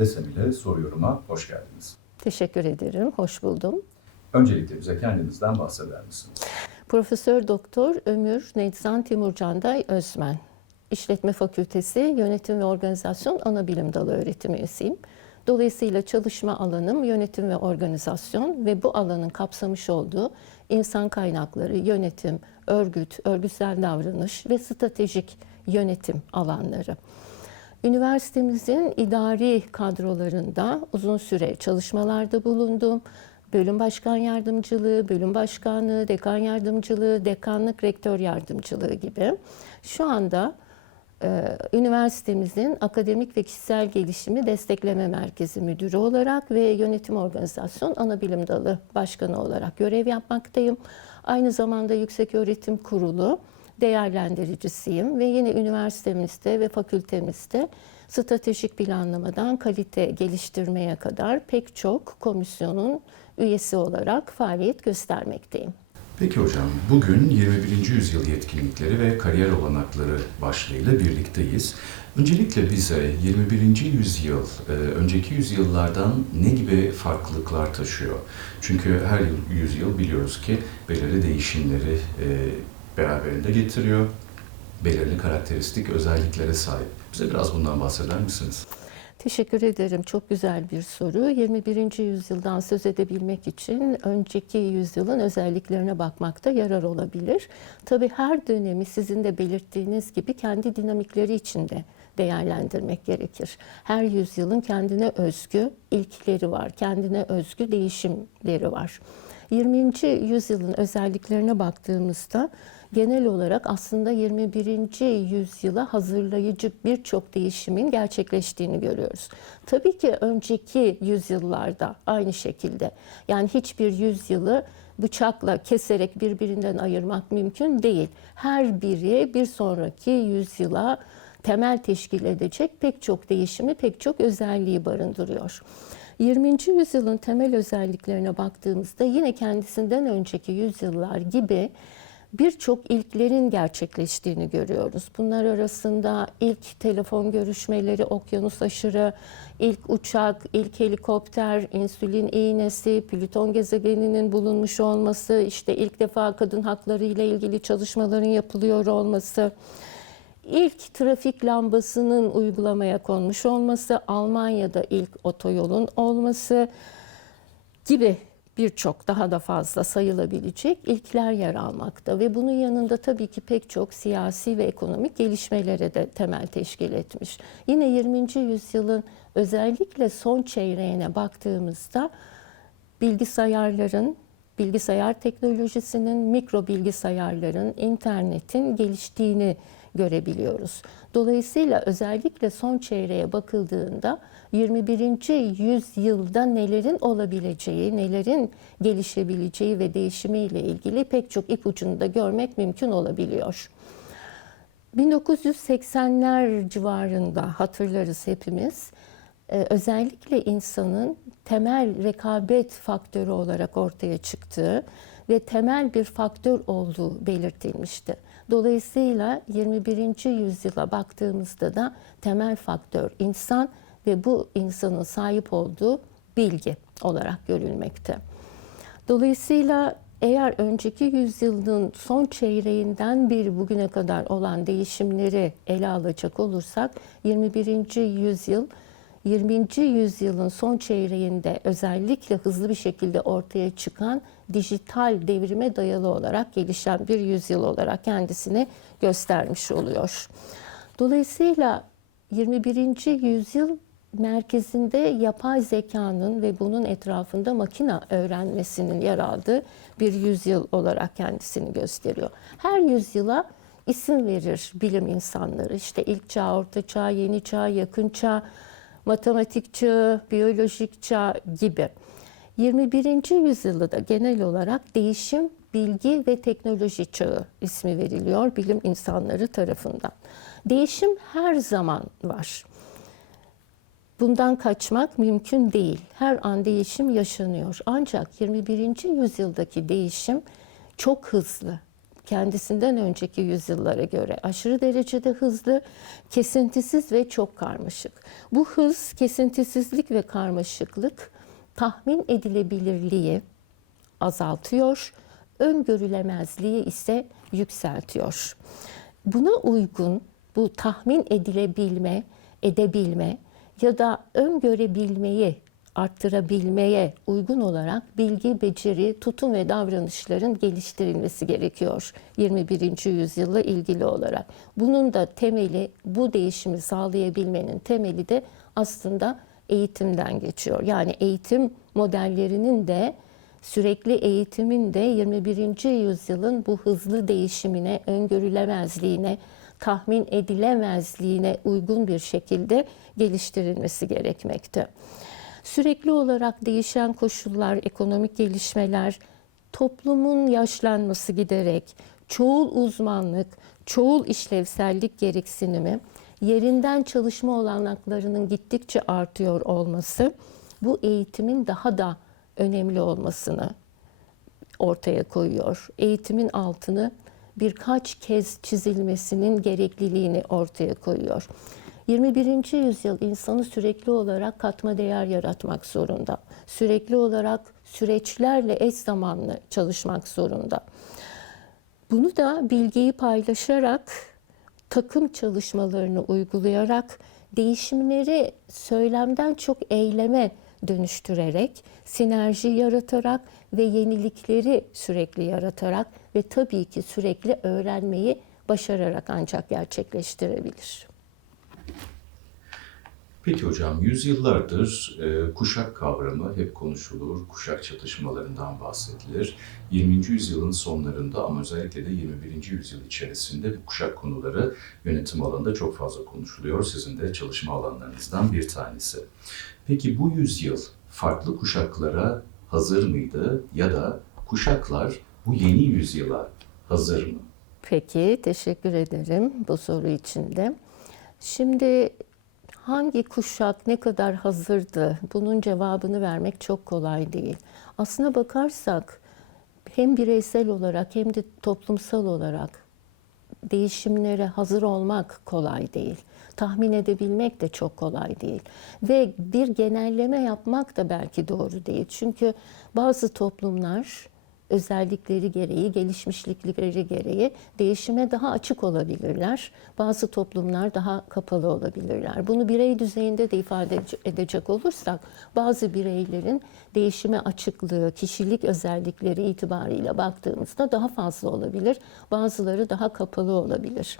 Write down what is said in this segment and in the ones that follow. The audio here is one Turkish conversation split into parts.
desem ile soruyorum'a hoş geldiniz. Teşekkür ederim, hoş buldum. Öncelikle bize kendinizden bahseder misiniz? Profesör Doktor Ömür Nedzan Timurcanday Özmen. İşletme Fakültesi Yönetim ve Organizasyon Anabilim Dalı öğretim üyesiyim. Dolayısıyla çalışma alanım yönetim ve organizasyon ve bu alanın kapsamış olduğu insan kaynakları, yönetim, örgüt, örgütsel davranış ve stratejik yönetim alanları. Üniversitemizin idari kadrolarında uzun süre çalışmalarda bulundum. Bölüm başkan yardımcılığı, bölüm başkanlığı, dekan yardımcılığı, dekanlık rektör yardımcılığı gibi. Şu anda e, üniversitemizin akademik ve kişisel gelişimi destekleme merkezi müdürü olarak ve yönetim organizasyon ana bilim dalı başkanı olarak görev yapmaktayım. Aynı zamanda Yüksek Öğretim Kurulu değerlendiricisiyim ve yine üniversitemizde ve fakültemizde stratejik planlamadan kalite geliştirmeye kadar pek çok komisyonun üyesi olarak faaliyet göstermekteyim. Peki hocam, bugün 21. yüzyıl yetkinlikleri ve kariyer olanakları başlığıyla birlikteyiz. Öncelikle bize 21. yüzyıl, e, önceki yüzyıllardan ne gibi farklılıklar taşıyor? Çünkü her yıl- yüzyıl biliyoruz ki belirli değişimleri e, beraberinde getiriyor. Belirli karakteristik özelliklere sahip. Bize biraz bundan bahseder misiniz? Teşekkür ederim. Çok güzel bir soru. 21. yüzyıldan söz edebilmek için önceki yüzyılın özelliklerine bakmakta yarar olabilir. Tabii her dönemi sizin de belirttiğiniz gibi kendi dinamikleri içinde değerlendirmek gerekir. Her yüzyılın kendine özgü ilkleri var, kendine özgü değişimleri var. 20. yüzyılın özelliklerine baktığımızda genel olarak aslında 21. yüzyıla hazırlayıcı birçok değişimin gerçekleştiğini görüyoruz. Tabii ki önceki yüzyıllarda aynı şekilde yani hiçbir yüzyılı bıçakla keserek birbirinden ayırmak mümkün değil. Her biri bir sonraki yüzyıla temel teşkil edecek pek çok değişimi, pek çok özelliği barındırıyor. 20. yüzyılın temel özelliklerine baktığımızda yine kendisinden önceki yüzyıllar gibi birçok ilklerin gerçekleştiğini görüyoruz. Bunlar arasında ilk telefon görüşmeleri, okyanus aşırı, ilk uçak, ilk helikopter, insülin iğnesi, Plüton gezegeninin bulunmuş olması, işte ilk defa kadın hakları ile ilgili çalışmaların yapılıyor olması, ilk trafik lambasının uygulamaya konmuş olması, Almanya'da ilk otoyolun olması gibi birçok daha da fazla sayılabilecek ilkler yer almakta ve bunun yanında tabii ki pek çok siyasi ve ekonomik gelişmelere de temel teşkil etmiş. Yine 20. yüzyılın özellikle son çeyreğine baktığımızda bilgisayarların, bilgisayar teknolojisinin, mikro bilgisayarların, internetin geliştiğini görebiliyoruz. Dolayısıyla özellikle son çeyreğe bakıldığında 21. yüzyılda nelerin olabileceği, nelerin gelişebileceği ve değişimiyle ilgili pek çok ipucunu da görmek mümkün olabiliyor. 1980'ler civarında hatırlarız hepimiz. Ee, özellikle insanın temel rekabet faktörü olarak ortaya çıktığı ve temel bir faktör olduğu belirtilmişti. Dolayısıyla 21. yüzyıla baktığımızda da temel faktör insan ve bu insanın sahip olduğu bilgi olarak görülmekte. Dolayısıyla eğer önceki yüzyılın son çeyreğinden bir bugüne kadar olan değişimleri ele alacak olursak 21. yüzyıl 20. yüzyılın son çeyreğinde özellikle hızlı bir şekilde ortaya çıkan dijital devrime dayalı olarak gelişen bir yüzyıl olarak kendisini göstermiş oluyor. Dolayısıyla 21. yüzyıl merkezinde yapay zekanın ve bunun etrafında makina öğrenmesinin yer aldığı bir yüzyıl olarak kendisini gösteriyor. Her yüzyıla isim verir bilim insanları. İşte ilk çağ, orta çağ, yeni çağ, yakın çağ, matematik çağı, biyolojik çağ gibi. 21. yüzyılda da genel olarak değişim, bilgi ve teknoloji çağı ismi veriliyor bilim insanları tarafından. Değişim her zaman var. Bundan kaçmak mümkün değil. Her an değişim yaşanıyor. Ancak 21. yüzyıldaki değişim çok hızlı. kendisinden önceki yüzyıllara göre aşırı derecede hızlı, kesintisiz ve çok karmaşık. Bu hız, kesintisizlik ve karmaşıklık tahmin edilebilirliği azaltıyor, öngörülemezliği ise yükseltiyor. Buna uygun bu tahmin edilebilme, edebilme ya da öngörebilmeyi arttırabilmeye uygun olarak bilgi, beceri, tutum ve davranışların geliştirilmesi gerekiyor 21. yüzyılla ilgili olarak. Bunun da temeli, bu değişimi sağlayabilmenin temeli de aslında eğitimden geçiyor. Yani eğitim modellerinin de sürekli eğitimin de 21. yüzyılın bu hızlı değişimine, öngörülemezliğine, tahmin edilemezliğine uygun bir şekilde geliştirilmesi gerekmekte. Sürekli olarak değişen koşullar, ekonomik gelişmeler, toplumun yaşlanması giderek, çoğul uzmanlık, çoğul işlevsellik gereksinimi, yerinden çalışma olanaklarının gittikçe artıyor olması bu eğitimin daha da önemli olmasını ortaya koyuyor. Eğitimin altını birkaç kez çizilmesinin gerekliliğini ortaya koyuyor. 21. yüzyıl insanı sürekli olarak katma değer yaratmak zorunda. Sürekli olarak süreçlerle eş zamanlı çalışmak zorunda. Bunu da bilgiyi paylaşarak, takım çalışmalarını uygulayarak, değişimleri söylemden çok eyleme dönüştürerek, sinerji yaratarak ve yenilikleri sürekli yaratarak ve tabii ki sürekli öğrenmeyi başararak ancak gerçekleştirebilir. Peki hocam, yüzyıllardır e, kuşak kavramı hep konuşulur, kuşak çatışmalarından bahsedilir. 20. yüzyılın sonlarında ama özellikle de 21. yüzyıl içerisinde bu kuşak konuları yönetim alanında çok fazla konuşuluyor. Sizin de çalışma alanlarınızdan bir tanesi. Peki bu yüzyıl farklı kuşaklara hazır mıydı ya da kuşaklar bu yeni yüzyıla hazır mı? Peki, teşekkür ederim bu soru için de. Şimdi hangi kuşak ne kadar hazırdı? Bunun cevabını vermek çok kolay değil. Aslına bakarsak hem bireysel olarak hem de toplumsal olarak değişimlere hazır olmak kolay değil. Tahmin edebilmek de çok kolay değil. Ve bir genelleme yapmak da belki doğru değil. Çünkü bazı toplumlar özellikleri gereği, gelişmişlikleri gereği değişime daha açık olabilirler. Bazı toplumlar daha kapalı olabilirler. Bunu birey düzeyinde de ifade edecek olursak bazı bireylerin değişime açıklığı, kişilik özellikleri itibariyle baktığımızda daha fazla olabilir. Bazıları daha kapalı olabilir.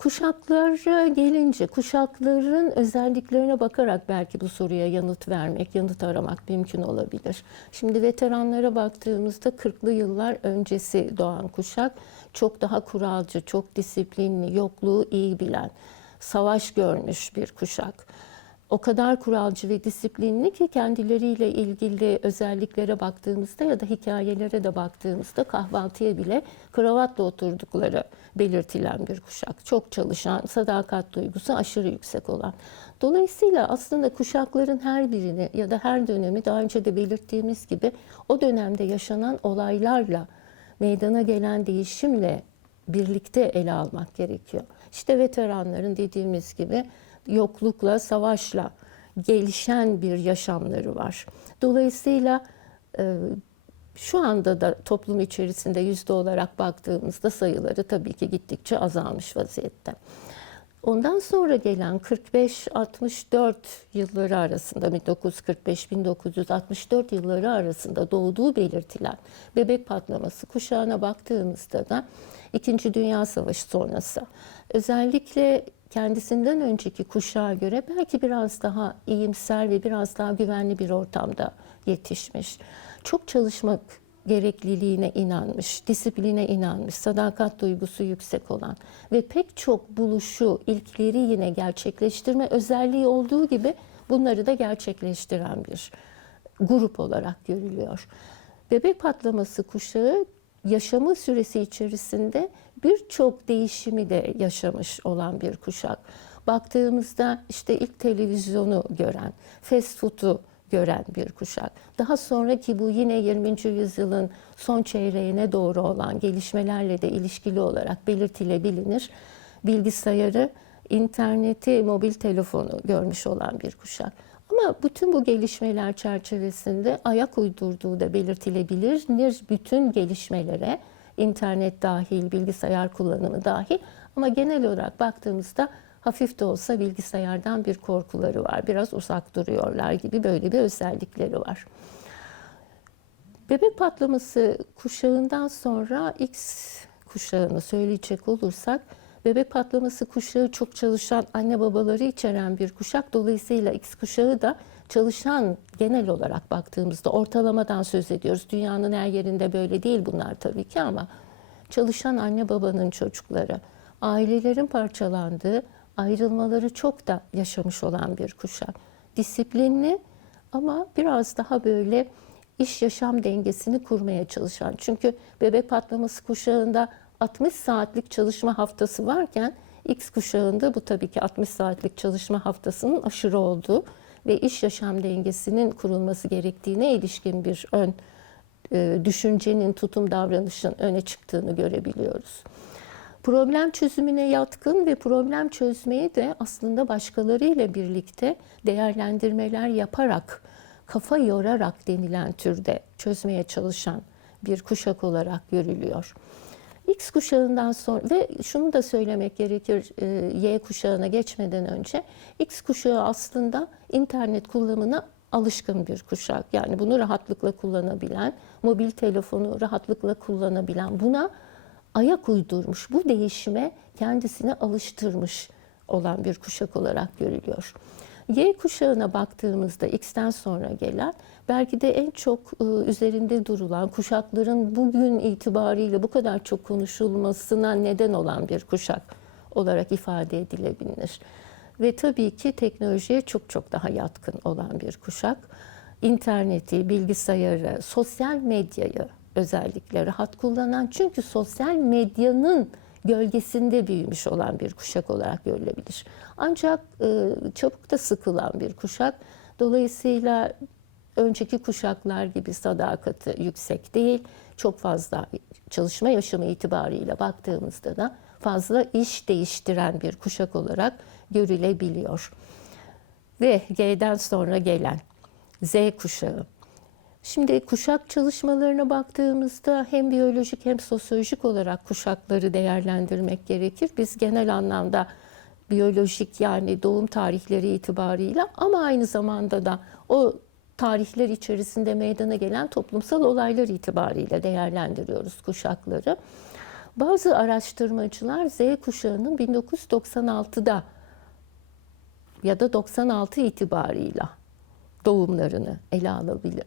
Kuşaklara gelince kuşakların özelliklerine bakarak belki bu soruya yanıt vermek, yanıt aramak mümkün olabilir. Şimdi veteranlara baktığımızda 40'lı yıllar öncesi doğan kuşak çok daha kuralcı, çok disiplinli, yokluğu iyi bilen, savaş görmüş bir kuşak o kadar kuralcı ve disiplinli ki kendileriyle ilgili özelliklere baktığımızda ya da hikayelere de baktığımızda kahvaltıya bile kravatla oturdukları belirtilen bir kuşak. Çok çalışan, sadakat duygusu aşırı yüksek olan. Dolayısıyla aslında kuşakların her birini ya da her dönemi daha önce de belirttiğimiz gibi o dönemde yaşanan olaylarla, meydana gelen değişimle birlikte ele almak gerekiyor. İşte veteranların dediğimiz gibi yoklukla, savaşla gelişen bir yaşamları var. Dolayısıyla e, şu anda da toplum içerisinde yüzde olarak baktığımızda sayıları tabii ki gittikçe azalmış vaziyette. Ondan sonra gelen 45-64 yılları arasında 1945-1964 yılları arasında doğduğu belirtilen bebek patlaması kuşağına baktığımızda da İkinci Dünya Savaşı sonrası özellikle kendisinden önceki kuşağa göre belki biraz daha iyimser ve biraz daha güvenli bir ortamda yetişmiş. Çok çalışmak gerekliliğine inanmış, disipline inanmış, sadakat duygusu yüksek olan ve pek çok buluşu, ilkleri yine gerçekleştirme özelliği olduğu gibi bunları da gerçekleştiren bir grup olarak görülüyor. Bebek patlaması kuşağı yaşamı süresi içerisinde birçok değişimi de yaşamış olan bir kuşak. Baktığımızda işte ilk televizyonu gören, fast food'u gören bir kuşak. Daha sonraki bu yine 20. yüzyılın son çeyreğine doğru olan gelişmelerle de ilişkili olarak belirtilebilir. Bilgisayarı, interneti, mobil telefonu görmüş olan bir kuşak. Ama bütün bu gelişmeler çerçevesinde ayak uydurduğu da belirtilebilir. Bütün gelişmelere, internet dahil, bilgisayar kullanımı dahil ama genel olarak baktığımızda hafif de olsa bilgisayardan bir korkuları var. Biraz uzak duruyorlar gibi böyle bir özellikleri var. Bebek patlaması kuşağından sonra X kuşağını söyleyecek olursak bebek patlaması kuşağı çok çalışan anne babaları içeren bir kuşak. Dolayısıyla X kuşağı da çalışan genel olarak baktığımızda ortalamadan söz ediyoruz. Dünyanın her yerinde böyle değil bunlar tabii ki ama çalışan anne babanın çocukları, ailelerin parçalandığı, ayrılmaları çok da yaşamış olan bir kuşak. Disiplinli ama biraz daha böyle iş yaşam dengesini kurmaya çalışan. Çünkü bebek patlaması kuşağında 60 saatlik çalışma haftası varken X kuşağında bu tabii ki 60 saatlik çalışma haftasının aşırı olduğu ve iş yaşam dengesinin kurulması gerektiğine ilişkin bir ön e, düşüncenin, tutum davranışın öne çıktığını görebiliyoruz. Problem çözümüne yatkın ve problem çözmeyi de aslında başkalarıyla birlikte değerlendirmeler yaparak, kafa yorarak denilen türde çözmeye çalışan bir kuşak olarak görülüyor. X kuşağından sonra ve şunu da söylemek gerekir e, Y kuşağına geçmeden önce X kuşağı aslında internet kullanımına alışkın bir kuşak. Yani bunu rahatlıkla kullanabilen, mobil telefonu rahatlıkla kullanabilen, buna ayak uydurmuş, bu değişime kendisini alıştırmış olan bir kuşak olarak görülüyor. Y kuşağına baktığımızda X'ten sonra gelen belki de en çok e, üzerinde durulan kuşakların bugün itibariyle bu kadar çok konuşulmasına neden olan bir kuşak olarak ifade edilebilir. Ve tabii ki teknolojiye çok çok daha yatkın olan bir kuşak. İnterneti, bilgisayarı, sosyal medyayı özellikle rahat kullanan çünkü sosyal medyanın gölgesinde büyümüş olan bir kuşak olarak görülebilir. Ancak e, çabuk da sıkılan bir kuşak. Dolayısıyla önceki kuşaklar gibi sadakati yüksek değil. Çok fazla çalışma yaşamı itibariyle baktığımızda da fazla iş değiştiren bir kuşak olarak görülebiliyor. Ve G'den sonra gelen Z kuşağı. Şimdi kuşak çalışmalarına baktığımızda hem biyolojik hem sosyolojik olarak kuşakları değerlendirmek gerekir. Biz genel anlamda biyolojik yani doğum tarihleri itibarıyla ama aynı zamanda da o tarihler içerisinde meydana gelen toplumsal olaylar itibariyle değerlendiriyoruz kuşakları. Bazı araştırmacılar Z kuşağının 1996'da ya da 96 itibarıyla doğumlarını ele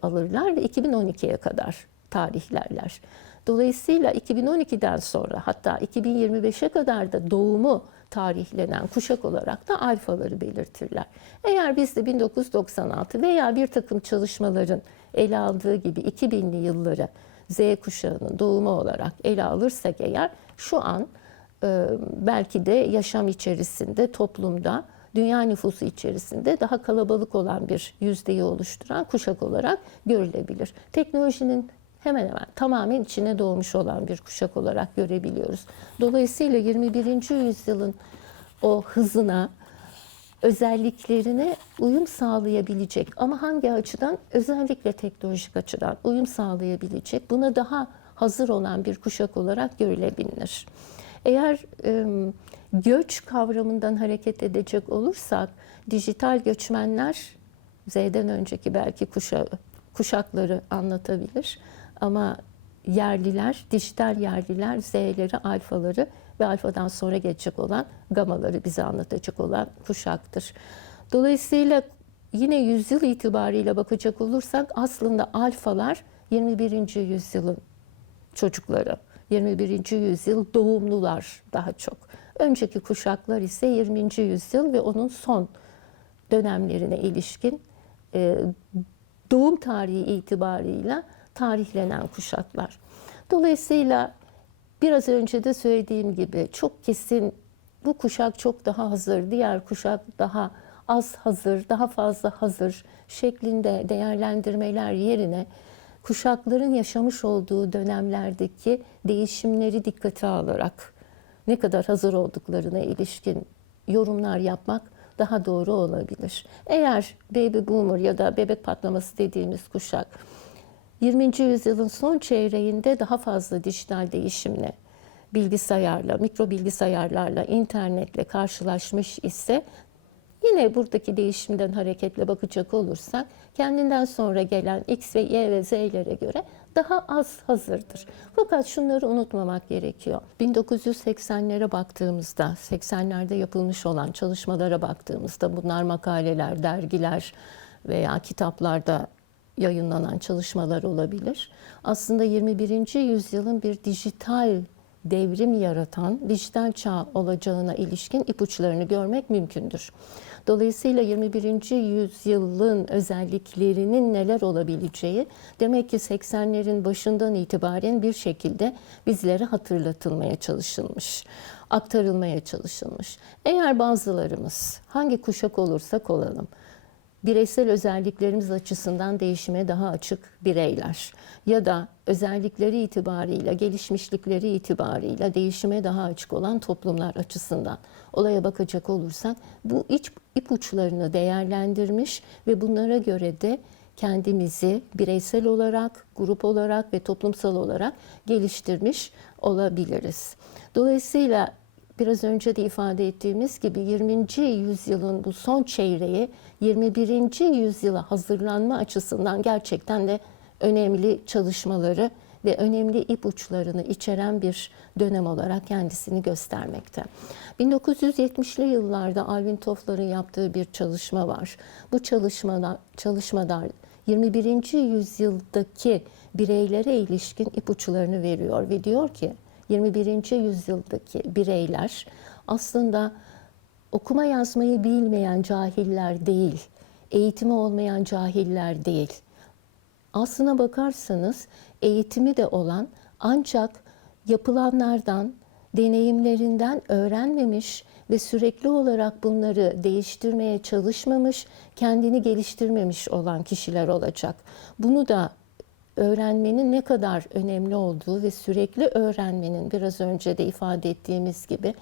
alırlar ve 2012'ye kadar tarihlerler. Dolayısıyla 2012'den sonra hatta 2025'e kadar da doğumu tarihlenen kuşak olarak da alfaları belirtirler. Eğer biz de 1996 veya bir takım çalışmaların ele aldığı gibi 2000'li yılları Z kuşağının doğumu olarak ele alırsak eğer şu an e, belki de yaşam içerisinde toplumda dünya nüfusu içerisinde daha kalabalık olan bir yüzdeyi oluşturan kuşak olarak görülebilir. Teknolojinin hemen hemen tamamen içine doğmuş olan bir kuşak olarak görebiliyoruz. Dolayısıyla 21. yüzyılın o hızına, özelliklerine uyum sağlayabilecek ama hangi açıdan? Özellikle teknolojik açıdan uyum sağlayabilecek, buna daha hazır olan bir kuşak olarak görülebilir. Eğer e, göç kavramından hareket edecek olursak, dijital göçmenler Z'den önceki belki kuşağı, kuşakları anlatabilir. Ama yerliler, dijital yerliler Z'leri, alfaları ve alfadan sonra geçecek olan gamaları bize anlatacak olan kuşaktır. Dolayısıyla yine yüzyıl itibariyle bakacak olursak aslında alfalar 21. yüzyılın çocukları. 21. yüzyıl doğumlular daha çok. Önceki kuşaklar ise 20. yüzyıl ve onun son dönemlerine ilişkin doğum tarihi itibarıyla tarihlenen kuşaklar. Dolayısıyla biraz önce de söylediğim gibi çok kesin bu kuşak çok daha hazır, diğer kuşak daha az hazır, daha fazla hazır şeklinde değerlendirmeler yerine kuşakların yaşamış olduğu dönemlerdeki değişimleri dikkate alarak ne kadar hazır olduklarına ilişkin yorumlar yapmak daha doğru olabilir. Eğer baby boomer ya da bebek patlaması dediğimiz kuşak 20. yüzyılın son çeyreğinde daha fazla dijital değişimle, bilgisayarla, mikro bilgisayarlarla, internetle karşılaşmış ise yine buradaki değişimden hareketle bakacak olursak kendinden sonra gelen X ve Y ve Z'lere göre daha az hazırdır. Fakat şunları unutmamak gerekiyor. 1980'lere baktığımızda, 80'lerde yapılmış olan çalışmalara baktığımızda bunlar makaleler, dergiler veya kitaplarda yayınlanan çalışmalar olabilir. Aslında 21. yüzyılın bir dijital devrim yaratan dijital çağ olacağına ilişkin ipuçlarını görmek mümkündür. Dolayısıyla 21. yüzyılın özelliklerinin neler olabileceği demek ki 80'lerin başından itibaren bir şekilde bizlere hatırlatılmaya çalışılmış, aktarılmaya çalışılmış. Eğer bazılarımız hangi kuşak olursak olalım bireysel özelliklerimiz açısından değişime daha açık bireyler ya da özellikleri itibarıyla, gelişmişlikleri itibarıyla değişime daha açık olan toplumlar açısından olaya bakacak olursak bu iç ipuçlarını değerlendirmiş ve bunlara göre de kendimizi bireysel olarak, grup olarak ve toplumsal olarak geliştirmiş olabiliriz. Dolayısıyla biraz önce de ifade ettiğimiz gibi 20. yüzyılın bu son çeyreği 21. yüzyıla hazırlanma açısından gerçekten de önemli çalışmaları ve önemli ipuçlarını içeren bir dönem olarak kendisini göstermekte. 1970'li yıllarda Alvin Toffler'ın yaptığı bir çalışma var. Bu çalışmada, çalışmada 21. yüzyıldaki bireylere ilişkin ipuçlarını veriyor ve diyor ki 21. yüzyıldaki bireyler aslında okuma yazmayı bilmeyen cahiller değil, eğitimi olmayan cahiller değil. Aslına bakarsanız eğitimi de olan ancak yapılanlardan, deneyimlerinden öğrenmemiş ve sürekli olarak bunları değiştirmeye çalışmamış, kendini geliştirmemiş olan kişiler olacak. Bunu da öğrenmenin ne kadar önemli olduğu ve sürekli öğrenmenin biraz önce de ifade ettiğimiz gibi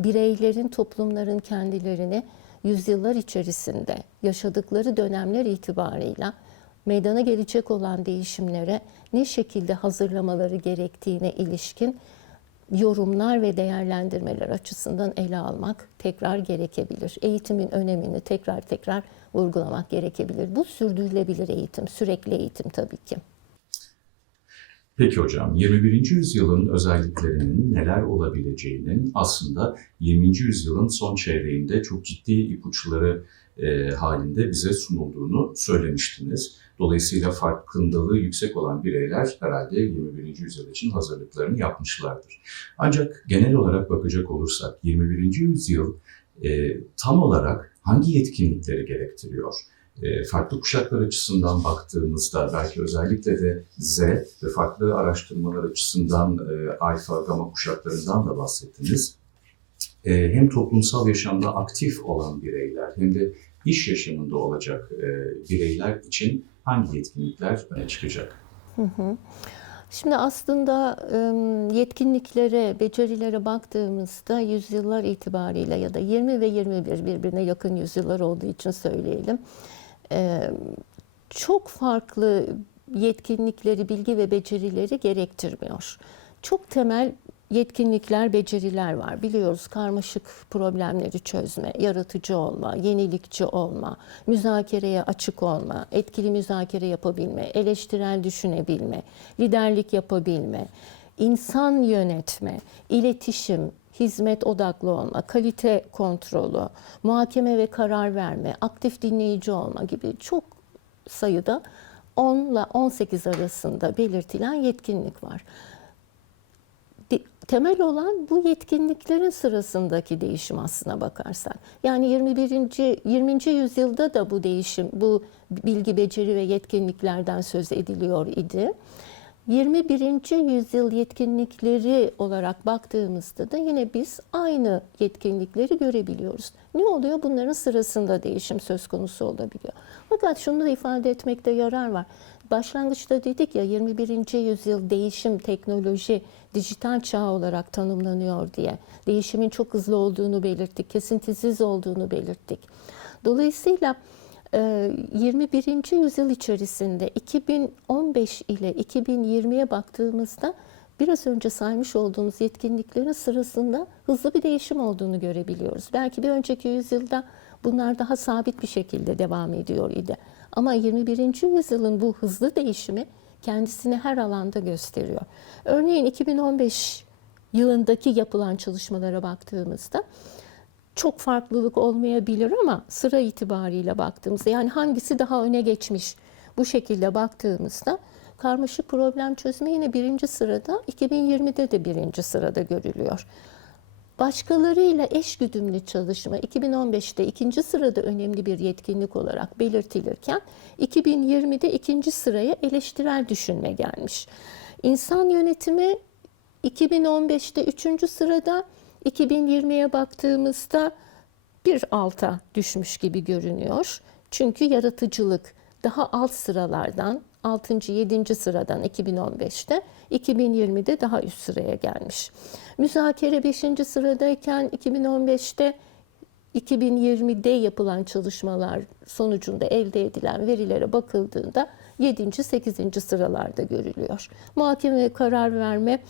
bireylerin, toplumların kendilerini yüzyıllar içerisinde yaşadıkları dönemler itibarıyla meydana gelecek olan değişimlere ne şekilde hazırlamaları gerektiğine ilişkin yorumlar ve değerlendirmeler açısından ele almak tekrar gerekebilir. Eğitimin önemini tekrar tekrar vurgulamak gerekebilir. Bu sürdürülebilir eğitim, sürekli eğitim tabii ki. Peki hocam, 21. yüzyılın özelliklerinin neler olabileceğinin aslında 20. yüzyılın son çeyreğinde çok ciddi ipuçları e, halinde bize sunulduğunu söylemiştiniz. Dolayısıyla farkındalığı yüksek olan bireyler herhalde 21. yüzyıl için hazırlıklarını yapmışlardır. Ancak genel olarak bakacak olursak 21. yüzyıl e, tam olarak hangi yetkinlikleri gerektiriyor? E, farklı kuşaklar açısından baktığımızda belki özellikle de Z ve farklı araştırmalar açısından e, alfa, gama kuşaklarından da bahsettiniz. E, hem toplumsal yaşamda aktif olan bireyler hem de iş yaşamında olacak bireyler için hangi yetkinlikler öne çıkacak? Şimdi aslında yetkinliklere, becerilere baktığımızda yüzyıllar itibariyle ya da 20 ve 21 birbirine yakın yüzyıllar olduğu için söyleyelim. Ee, çok farklı yetkinlikleri, bilgi ve becerileri gerektirmiyor. Çok temel yetkinlikler, beceriler var. Biliyoruz karmaşık problemleri çözme, yaratıcı olma, yenilikçi olma, müzakereye açık olma, etkili müzakere yapabilme, eleştirel düşünebilme, liderlik yapabilme, insan yönetme, iletişim, hizmet odaklı olma, kalite kontrolü, muhakeme ve karar verme, aktif dinleyici olma gibi çok sayıda 10 ile 18 arasında belirtilen yetkinlik var. Temel olan bu yetkinliklerin sırasındaki değişim aslına bakarsak. Yani 21. 20. yüzyılda da bu değişim, bu bilgi, beceri ve yetkinliklerden söz ediliyor idi. 21. yüzyıl yetkinlikleri olarak baktığımızda da yine biz aynı yetkinlikleri görebiliyoruz. Ne oluyor? Bunların sırasında değişim söz konusu olabiliyor. Fakat şunu da ifade etmekte yarar var. Başlangıçta dedik ya 21. yüzyıl değişim, teknoloji, dijital çağ olarak tanımlanıyor diye. Değişimin çok hızlı olduğunu belirttik, kesintisiz olduğunu belirttik. Dolayısıyla 21. yüzyıl içerisinde 2015 ile 2020'ye baktığımızda biraz önce saymış olduğumuz yetkinliklerin sırasında hızlı bir değişim olduğunu görebiliyoruz. Belki bir önceki yüzyılda bunlar daha sabit bir şekilde devam ediyor idi. Ama 21. yüzyılın bu hızlı değişimi kendisini her alanda gösteriyor. Örneğin 2015 yılındaki yapılan çalışmalara baktığımızda çok farklılık olmayabilir ama sıra itibariyle baktığımızda yani hangisi daha öne geçmiş bu şekilde baktığımızda karmaşık problem çözme yine birinci sırada 2020'de de birinci sırada görülüyor. Başkalarıyla eş güdümlü çalışma 2015'te ikinci sırada önemli bir yetkinlik olarak belirtilirken 2020'de ikinci sıraya eleştirel düşünme gelmiş. İnsan yönetimi 2015'te üçüncü sırada 2020'ye baktığımızda bir alta düşmüş gibi görünüyor. Çünkü yaratıcılık daha alt sıralardan 6. 7. sıradan 2015'te 2020'de daha üst sıraya gelmiş. Müzakere 5. sıradayken 2015'te 2020'de yapılan çalışmalar sonucunda elde edilen verilere bakıldığında 7. 8. sıralarda görülüyor. Muhakeme ve karar verme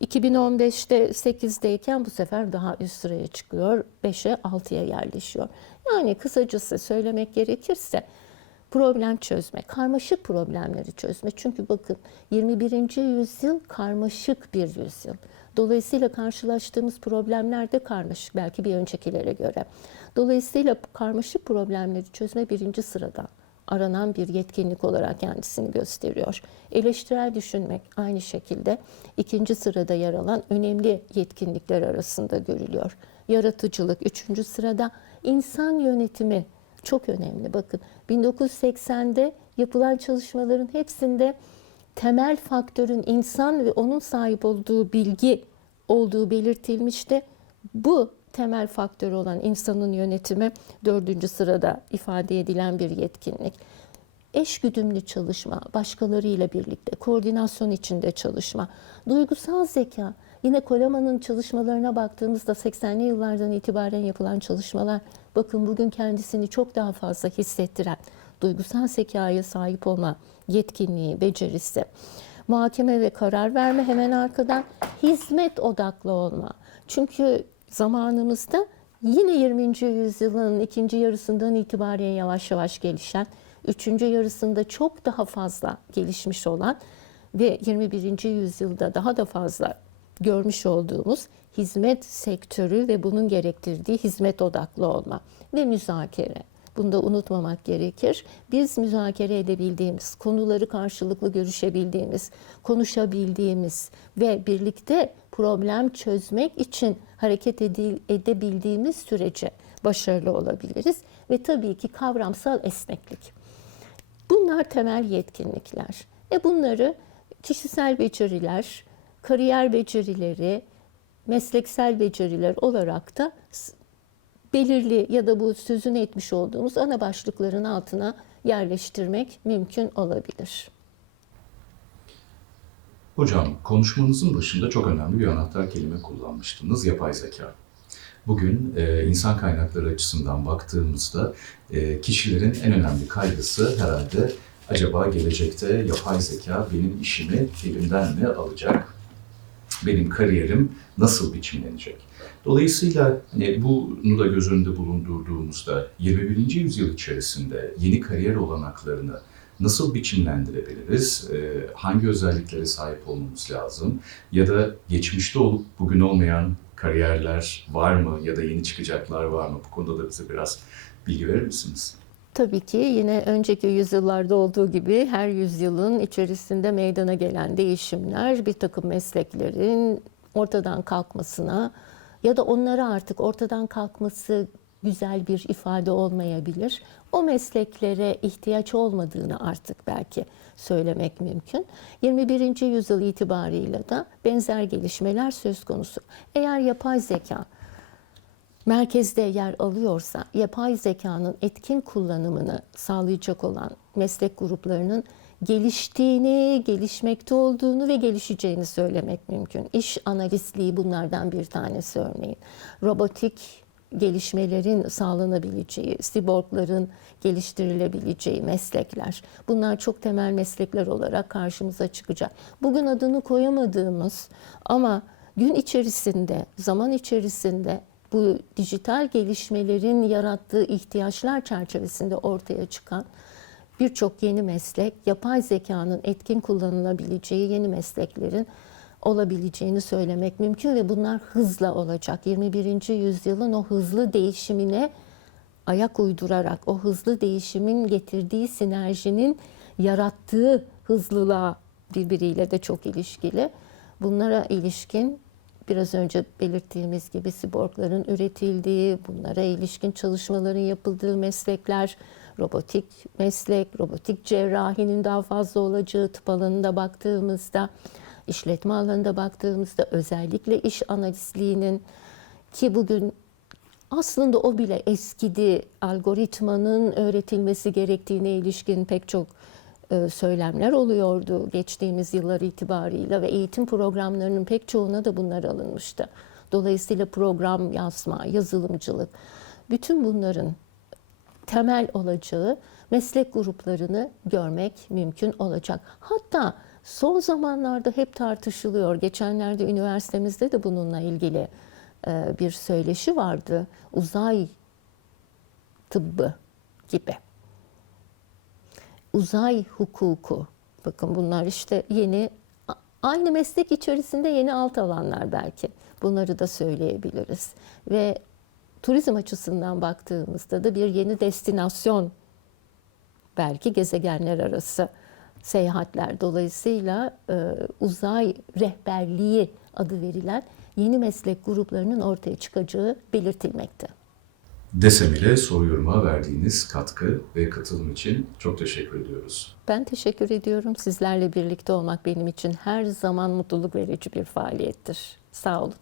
2015'te 8'deyken bu sefer daha üst sıraya çıkıyor. 5'e 6'ya yerleşiyor. Yani kısacası söylemek gerekirse problem çözme, karmaşık problemleri çözme. Çünkü bakın 21. yüzyıl karmaşık bir yüzyıl. Dolayısıyla karşılaştığımız problemler de karmaşık belki bir öncekilere göre. Dolayısıyla karmaşık problemleri çözme birinci sırada aranan bir yetkinlik olarak kendisini gösteriyor. Eleştirel düşünmek aynı şekilde ikinci sırada yer alan önemli yetkinlikler arasında görülüyor. Yaratıcılık üçüncü sırada, insan yönetimi çok önemli. Bakın 1980'de yapılan çalışmaların hepsinde temel faktörün insan ve onun sahip olduğu bilgi olduğu belirtilmişti. Bu temel faktör olan insanın yönetimi dördüncü sırada ifade edilen bir yetkinlik. Eş güdümlü çalışma, başkalarıyla birlikte, koordinasyon içinde çalışma, duygusal zeka, yine Koleman'ın çalışmalarına baktığımızda 80'li yıllardan itibaren yapılan çalışmalar, bakın bugün kendisini çok daha fazla hissettiren, duygusal zekaya sahip olma yetkinliği, becerisi, muhakeme ve karar verme hemen arkadan, hizmet odaklı olma. Çünkü zamanımızda yine 20. yüzyılın ikinci yarısından itibaren yavaş yavaş gelişen, üçüncü yarısında çok daha fazla gelişmiş olan ve 21. yüzyılda daha da fazla görmüş olduğumuz hizmet sektörü ve bunun gerektirdiği hizmet odaklı olma ve müzakere. Bunu da unutmamak gerekir. Biz müzakere edebildiğimiz, konuları karşılıklı görüşebildiğimiz, konuşabildiğimiz ve birlikte problem çözmek için hareket edebildiğimiz sürece başarılı olabiliriz. Ve tabii ki kavramsal esneklik. Bunlar temel yetkinlikler. Ve bunları kişisel beceriler, kariyer becerileri, mesleksel beceriler olarak da belirli ya da bu sözünü etmiş olduğumuz ana başlıkların altına yerleştirmek mümkün olabilir. Hocam konuşmanızın başında çok önemli bir anahtar kelime kullanmıştınız, yapay zeka. Bugün e, insan kaynakları açısından baktığımızda e, kişilerin en önemli kaygısı herhalde acaba gelecekte yapay zeka benim işimi elimden mi alacak? Benim kariyerim nasıl biçimlenecek? Dolayısıyla e, bunu da göz önünde bulundurduğumuzda 21. yüzyıl içerisinde yeni kariyer olanaklarını nasıl biçimlendirebiliriz? E, hangi özelliklere sahip olmamız lazım? Ya da geçmişte olup bugün olmayan kariyerler var mı ya da yeni çıkacaklar var mı? Bu konuda da bize biraz bilgi verir misiniz? Tabii ki yine önceki yüzyıllarda olduğu gibi her yüzyılın içerisinde meydana gelen değişimler bir takım mesleklerin ortadan kalkmasına ya da onlara artık ortadan kalkması güzel bir ifade olmayabilir. O mesleklere ihtiyaç olmadığını artık belki söylemek mümkün. 21. yüzyıl itibarıyla da benzer gelişmeler söz konusu. Eğer yapay zeka merkezde yer alıyorsa yapay zekanın etkin kullanımını sağlayacak olan meslek gruplarının geliştiğini, gelişmekte olduğunu ve gelişeceğini söylemek mümkün. İş analistliği bunlardan bir tanesi örneğin. Robotik gelişmelerin sağlanabileceği, siborgların geliştirilebileceği meslekler. Bunlar çok temel meslekler olarak karşımıza çıkacak. Bugün adını koyamadığımız ama gün içerisinde, zaman içerisinde bu dijital gelişmelerin yarattığı ihtiyaçlar çerçevesinde ortaya çıkan birçok yeni meslek, yapay zekanın etkin kullanılabileceği yeni mesleklerin olabileceğini söylemek mümkün ve bunlar hızla olacak. 21. yüzyılın o hızlı değişimine ayak uydurarak o hızlı değişimin getirdiği sinerjinin yarattığı hızlılığa birbiriyle de çok ilişkili. Bunlara ilişkin biraz önce belirttiğimiz gibi siborgların üretildiği, bunlara ilişkin çalışmaların yapıldığı meslekler, robotik meslek, robotik cerrahinin daha fazla olacağı tıp alanında baktığımızda, işletme alanında baktığımızda özellikle iş analistliğinin ki bugün aslında o bile eskidi. Algoritmanın öğretilmesi gerektiğine ilişkin pek çok söylemler oluyordu geçtiğimiz yıllar itibarıyla ve eğitim programlarının pek çoğuna da bunlar alınmıştı. Dolayısıyla program yazma, yazılımcılık, bütün bunların temel olacağı meslek gruplarını görmek mümkün olacak. Hatta son zamanlarda hep tartışılıyor. Geçenlerde üniversitemizde de bununla ilgili e, bir söyleşi vardı. Uzay tıbbı gibi. Uzay hukuku. Bakın bunlar işte yeni aynı meslek içerisinde yeni alt alanlar belki. Bunları da söyleyebiliriz. Ve turizm açısından baktığımızda da bir yeni destinasyon belki gezegenler arası seyahatler dolayısıyla e, uzay rehberliği adı verilen yeni meslek gruplarının ortaya çıkacağı belirtilmekte desem ile soruyuma verdiğiniz katkı ve katılım için çok teşekkür ediyoruz. Ben teşekkür ediyorum. Sizlerle birlikte olmak benim için her zaman mutluluk verici bir faaliyettir. Sağ olun.